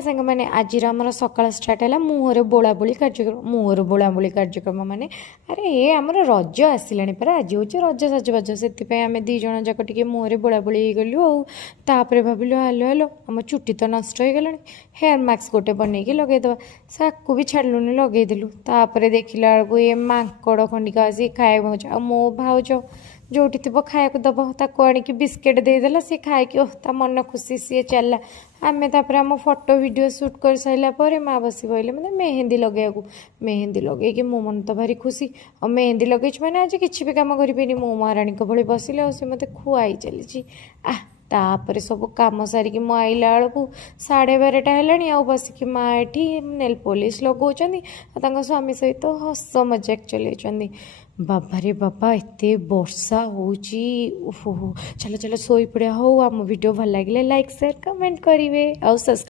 सांग मैंने आज आमर सकाळ स्टार्ट है मुहर बोलाबोली कार्यक्रम मुहर बोलाबोली कार्यक्रम माने अरे ये आमर रज आसला परा आज हूँ रज सजबाज से आम दी जन जाक टे मुहर बोलाबोली गलु आउे भाविलु हालो हालो आम चुट्टी तो नष्ट हो गला हेयर मास्क गोटे बनईकी लगेदे साकू भी छाड़लुनि लगेदेलु देखला बेलू ये माकड़ खंडिक आसी खाए मो भाउज जोटी थी खाया दब ताको आणिकी बिस्केट देदेला सी खाई ता मन खुशी सी चलला आम आम फोटो वीडियो शूट कर सारापर माँ बस कहले मतलब मेहंदी लगे मेहंदी लगे मो मन तो भारी खुशी और मेहंदी लगे मैंने आज किसी भी कम करें मो महाराणी भली बसिले और मत खुआई चली तापर सब कम सारिकी मु आइला बेलू 12:30 है बसिकी माँ एठी नेल पॉलिश लगौं स्वामी सहित हस मजाक चल बाबा रे बाबा एत वर्षा होची चलो चलो सोई पड़ा हो आम वीडियो भल लगे लाइक शेयर कमेंट करेंगे और